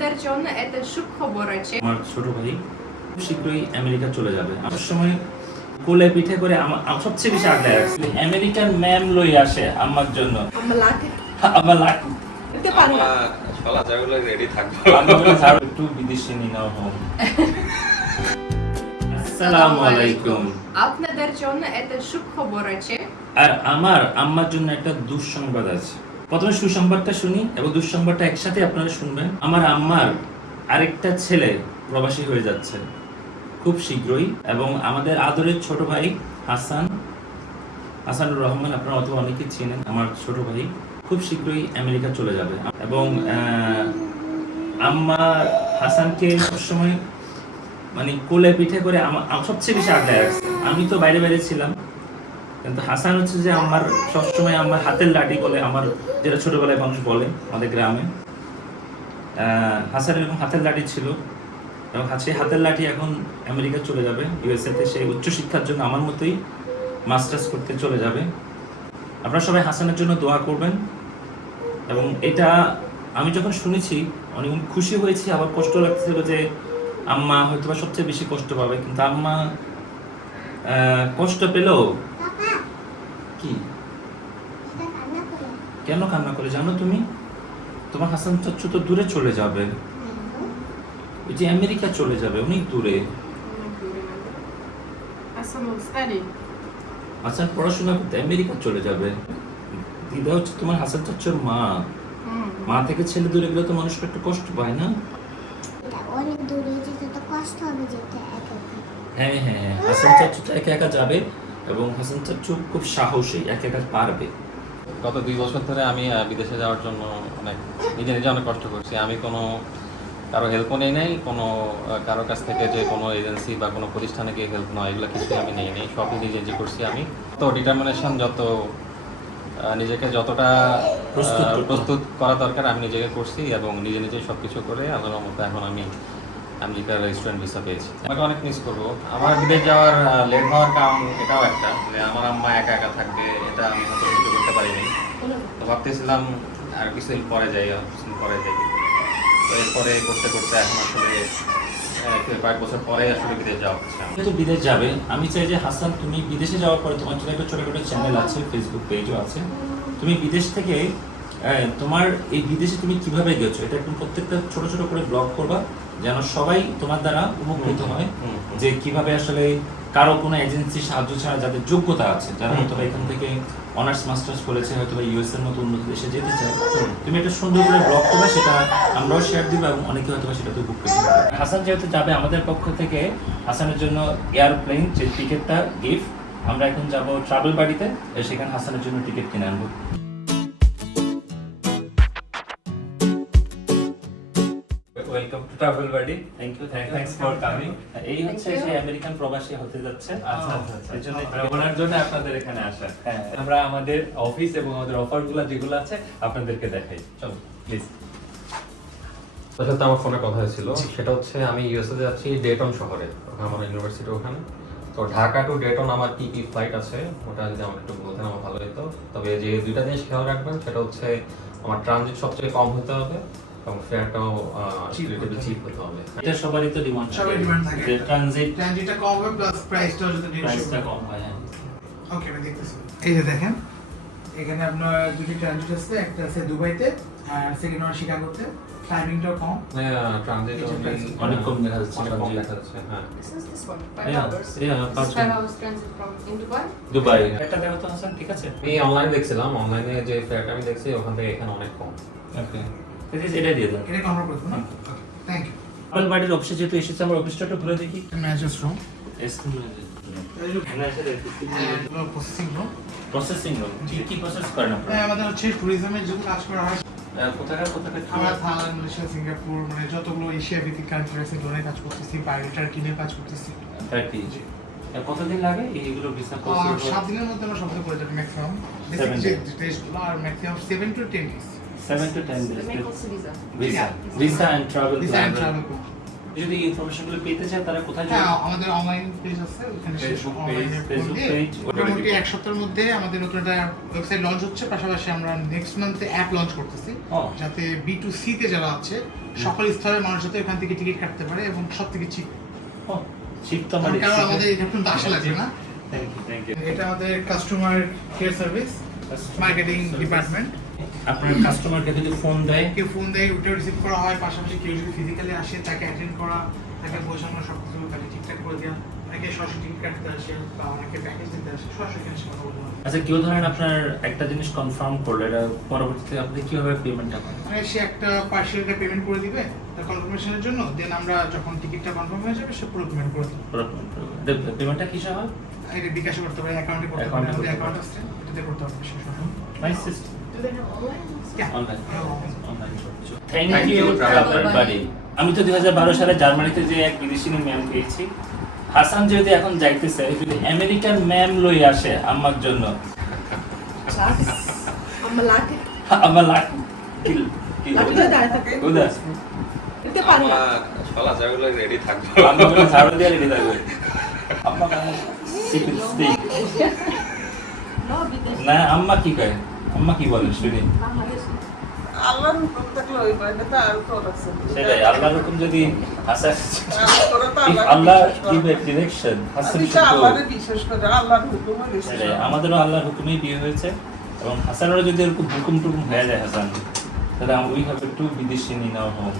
আপনাদের জন্য একটা সুখবর আছে আমার ছোট ভাই শীঘ্রই আমেরিকা চলে যাবে। আমার সময় কোলে পিঠে করে আমার আমার সবচেয়ে বেশি আগ্রহ রাখছে আমেরিকান ম্যাম লই আসে আমার জন্য। আমার লাগে আমার লাগ দিতে পারব না। আমরা সলা রেডি থাকব। আমি বলি স্যার একটু বিদেশে নিয়ে আসসালামু আলাইকুম। আপনাদের জন্য একটা সুখবর আছে আর আমার আম্মার জন্য একটা দুঃসংবাদ আছে। প্রথমে সুসংবাদটা শুনি এবং দুঃসংবাদটা একসাথে আপনারা শুনবেন। আমার আম্মার আরেকটা ছেলে প্রবাসী হয়ে যাচ্ছে খুব শীঘ্রই এবং আমাদের আদরের ছোট ভাই হাসান, হাসানুর রহমান, আপনারা অথবা অনেকে চেনেন, আমার ছোট ভাই খুব শীঘ্রই আমেরিকা চলে যাবে। এবং আম্মা হাসানকে সবসময় মানে কোলে পিঠে করে আমার সবচেয়ে বেশি আগ্রহ রাখছে। আমি তো বাইরে বাইরে ছিলাম কিন্তু হাসান হচ্ছে যে আমার সবসময় আমার হাতের লাঠি বলে আমার যেটা ছোটবেলায় মানুষ বলে আমাদের গ্রামে। হাসান এরকম হাতের লাঠি ছিল। এবং সেই হাতের লাঠি এখন আমেরিকা চলে যাবে ইউএসএ তে সেই উচ্চশিক্ষার জন্য আমার মতোই মাস্টার্স করতে চলে যাবে। আপনারা সবাই হাসানের জন্য দোয়া করবেন। এবং এটা আমি যখন শুনেছি অনেক খুশি হয়েছি, আবার কষ্ট লাগছিল যে আম্মা হয়তো বা সবচেয়ে বেশি কষ্ট পাবে। কিন্তু আম্মা কষ্ট পেলেও কি কেন কান্না করে জানো তুমি? তোমার হাসান চাচ্ছু তো দূরে চলে যাবে। ওই যে আমেরিকা চলে যাবে অনেক দূরে। will study. হাসান পড়াশোনা করতে আমেরিকা চলে যাবে। দিদা হচ্ছে তোমার হাসান চাচ্ছুর মা। মা থেকে ছেলে দূরে গেলে তো মানুষটা একটু কষ্ট পায় না? অনেক দূরে যেতে তো কষ্ট হবে যেতে একা একা। হ্যাঁ হ্যাঁ হ্যাঁ। হাসান চাচ্ছু তো একা একা যাবে এবং হাসান চাচ্ছু খুব সাহসী একা একা পারবে। গত দুই বছর ধরে আমি বিদেশে যাওয়ার জন্য অনেক নিজে নিজে অনেক কষ্ট করছি। আমি কোনো কারও হেল্পও নেই নাই কোনো কারও কাছ থেকে যে কোনো এজেন্সি বা কোনো প্রতিষ্ঠানে গিয়ে হেল্প নয় এগুলো কিছুই আমি নেই নেই। সবই নিজে নিজে করছি আমি। তো ডিটারমিনেশন যত নিজেকে যতটা প্রস্তুত করা দরকার আমি নিজেকে করছি এবং নিজে নিজে সব কিছু করে আল্লাহর মতো এখন আমি আমেরিকার রেস্টুরেন্ট ভিসা পেয়েছি। আমাকে অনেক মিস করব। আমার বিদেশ যাওয়ার লেট হওয়ার কারণ এটাও একটা যে আমার আম্মা একা একা থাকবে এটা আমি হয়তো করতে পারিনি। ভাবতেছিলাম আর কিছুদিন পরে যাই আর কিছুদিন পরে যাই তো এরপরে করতে করতে এখন আসলে কয়েক বছর পরে আসলে বিদেশ যাওয়া হচ্ছে। যেহেতু বিদেশ যাবে আমি চাই যে হাসান তুমি বিদেশে যাওয়ার পরে তোমার জন্য একটা ছোট ছোট চ্যানেল আছে ফেসবুক পেজও আছে তুমি বিদেশ থেকে তোমার এই বিদেশে তুমি কীভাবে গেছো এটা একটু প্রত্যেকটা ছোট ছোট করে ব্লগ করবা যেন সবাই তোমার দ্বারা উপকৃত হয়। যে কীভাবে আসলে কারও কোনো এজেন্সি সাহায্য ছাড়া যাদের যোগ্যতা আছে যারা হয়তো এখান থেকে অনার্স মাস্টার্স করেছে হয়তো বা ইউএস এর মতো উন্নত দেশে যেতে চায়। তুমি একটা সুন্দর করে ব্লগ করবে সেটা আমরাও শেয়ার দিব এবং অনেকে হয়তো সেটা তো উপকৃত হবে। হাসান যেহেতু যাবে আমাদের পক্ষ থেকে হাসানের জন্য এয়ারপ্লেন যে টিকিটটা গিফট আমরা এখন যাব ট্রাভেল বাড়িতে সেখানে হাসানের জন্য টিকিট কিনে আনব। ট্রাভেল বাড়ি thank you thanks for coming এই হচ্ছে সেই আমেরিকান প্রবাসী হতে যাচ্ছে। আচ্ছা আচ্ছা আচ্ছা। ওনার জন্য আপনাদের এখানে আসা। হ্যাঁ। আমরা আমাদের অফিস এবং আমাদের অফারগুলো যেগুলো আছে আপনাদেরকে দেখাই। চলো প্লিজ তার সাথে আমার ফোনে কথা হয়েছিল। সেটা হচ্ছে আমি ইউএসএ যাচ্ছি ডেটন শহরে ওখানে আমার ইউনিভার্সিটি ওখানে। তো ঢাকা টু ডেটন আমার কি কি ফ্লাইট আছে ওটা যদি আমার একটু বলতেন আমার ভালো হতো তবে যে দুইটা জিনিস খেয়াল রাখবেন সেটা হচ্ছে আমার ট্রানজিট সবচেয়ে কম হতে হবে। এবং ফেয়ারটাও চিপ হতে হবে। এটা সবারই তো ডিমান্ড সবারই demand থাকে। যে ট্রানজিট ট্রানজিটটা কম হবে প্লাস প্রাইসটাও যদি প্রাইসটা কম হয় হ্যাঁ। ওকে আমি দেখতেছি। এই যে দেখেন এখানে আপনার দুটি ট্রানজিট আছে একটা আছে দুবাইতে আর সেকেন্ড ওয়ান শিকাগোতে। টাইমিংটাও কম। ট্রানজিট এই যে price অনেক কম দেখা যাচ্ছে অনেক কম দেখা যাচ্ছে হ্যাঁ। This is this one, five Yeah, hours. yeah, This পাঁচ is five ঘণ্টা। hours transit from in Dubai. Dubai একটা দেখো ঠিক আছে? আমি অনলাইনে দেখছিলাম অনলাইনে যে ফেয়ারটা আমি দেখছি ওখান থেকে এখানে অনেক কম। ওকে এটা দিয়ে দাও এটা কনফার্ম করতে না থ্যাংক ইউ ট্রাভেল বাড়ির অফিসে যেহেতু এসেছে আমার অফিসটা একটু ঘুরে দেখি managers room processing room processing room কি কি প্রসেস করেন আপনারা আমাদের হচ্ছে ট্যুরিজমের যখন কাজ করা হয়। কোথাকার কোথাকার আমরা থাইল্যান্ড মালয়েশিয়া সিঙ্গাপুর মানে যতগুলো এশিয়া ভিত্তিক কান্ট্রি আছে লোনের কাজ করতেছি বাইরে টার্কিনের কাজ করতেছি। কতদিন লাগে এইগুলো ভিসা প্রসেস সাত দিনের মধ্যে আমরা সবকিছু করে যাব ম্যাক্সিমাম Seven যে টেস্টগুলো আর maximum seven to ten days ten The days medical visa. Visa and travel this and travel যদি ইনফরমেশনগুলো পেতে চায় তারা কোথায় হ্যাঁ যাবে? আমাদের অনলাইন পেজ আছে ওখানে page, ওটা মোটামুটি। এক সপ্তাহের মধ্যে আমাদের নতুন একটা ওয়েবসাইট লঞ্চ হচ্ছে পাশাপাশি আমরা নেক্সট মান্থে অ্যাপ লঞ্চ করতেছি। যাতে বি টু সি তে যারা আছে সকল স্তরের মানুষ যাতে এখান থেকে টিকিট কাটতে পারে এবং সব থেকে চিপ শিপ তো আমার কারণ আমাদের এটা কিন্তু আশা লাগবে না। থ্যাংক ইউ থ্যাংক ইউ এটা আমাদের customer care service marketing department আপনার কাস্টমারকে যদি ফোন দেয়? কেউ ফোন দেয় ওটা রিসিভ করা হয়। পাশাপাশি কেউ যদি ফিজিক্যালি আসে তাকে অ্যাটেন্ড করা তাকে বোঝানো সব কিছু তাকে ঠিকঠাক করে দেওয়া। অনেকে সরাসরি টিকিট কাটতে আসে বা অনেকে প্যাকেজ দিতে আসে সরাসরি এসে কথা বলতে আচ্ছা কেউ ধরেন আপনার একটা জিনিস কনফার্ম করল এটা পরবর্তীতে আপনি কীভাবে পেমেন্টটা করেন? মানে সে একটা পার্সিয়াল পেমেন্ট করে দিবে তার কনফার্মেশনের জন্য দেন আমরা যখন টিকিটটা কনফার্ম হয়ে যাবে সে পুরো পেমেন্ট করে দেবো। পেমেন্টটা কিসে হয়? এটা বিকাশে করতে পারে অ্যাকাউন্টে করতে পারে এ আমাদের অ্যাকাউন্ট পারে। আছে এটাতে করতে পারবে সে nice system thank you travel বাড়ি আমি তো দুই সালে জার্মানিতে যে এক বিদেশি ম্যাম পেয়েছি। হাসান যদি এখন যাইতেছে যদি আমেরিকান ম্যাম লই আসে আমার জন্য। আমার আমার সলা রেডি থাকব। আমি বলে ঝাড়ু দিয়ে রেডি থাকবে। না আম্মা কি কয়? আম্মা কি বলে শুনি। আল্লাহর হুকুম থাকলে ওই তো আর তো আছে সেটাই আল্লাহর হুকুম যদি হাসান ওরা তো if আল্লাহকে আল্লাহ হাসান। আল্লাহরে বিশ্বাস করি আল্লাহর হুকুমে সেটাই, আমাদেরও আল্লাহর হুকুমেই বিয়ে হয়েছে। এবং হাসানেরও যদি এরকম হুকুম টুকুম হয়ে যায় হাসান তাহলে উই হ্যাভ টু বিদেশি ইন আওয়ার হোম